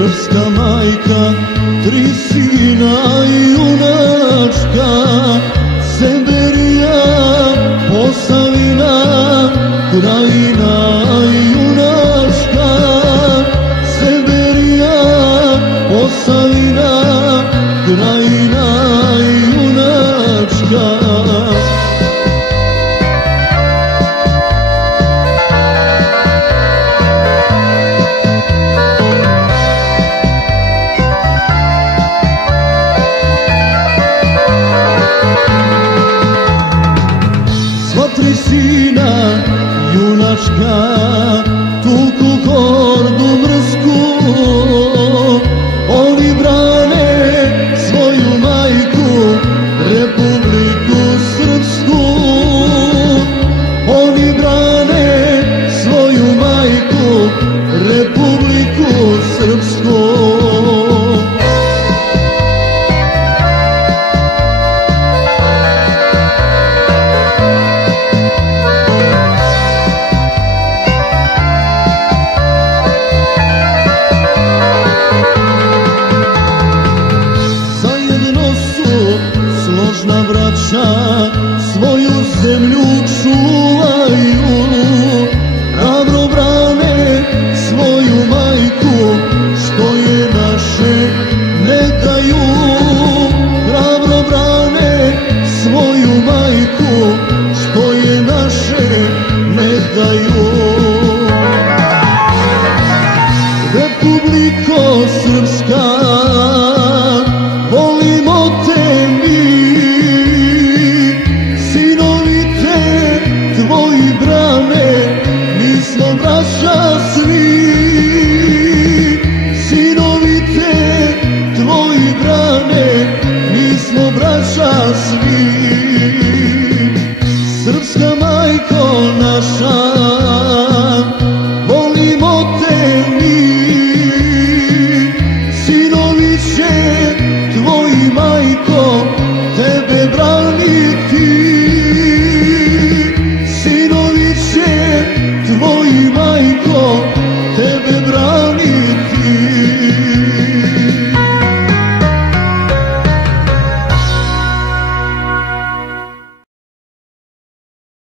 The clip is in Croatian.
srpska majka, tri sina junačka, Semberija, Posavina, Krajina junačka, Semberija, Posavina, Krajina junačka. Tri sina junačka tuku hordu mrsku, oni brane svoju majku, Republiku Srpsku. Oni brane svoju majku, Republiku Srpsku. Složna braća svoju zemlju čuvaju, hrabro brane svoju majku, što je naše ne daju. Hrabro brane svoju majku, što je naše ne daju. Republiko Srpska, volimo te mi, sinovite tvoji brane, mi smo braća svi. Sinovite tvoji brane, mi smo braća svi. Srpska majko naša, volimo te mi, sinoviće tvoji majko, tebe braniti. Sinoviće tvoji majko, tebe braniti.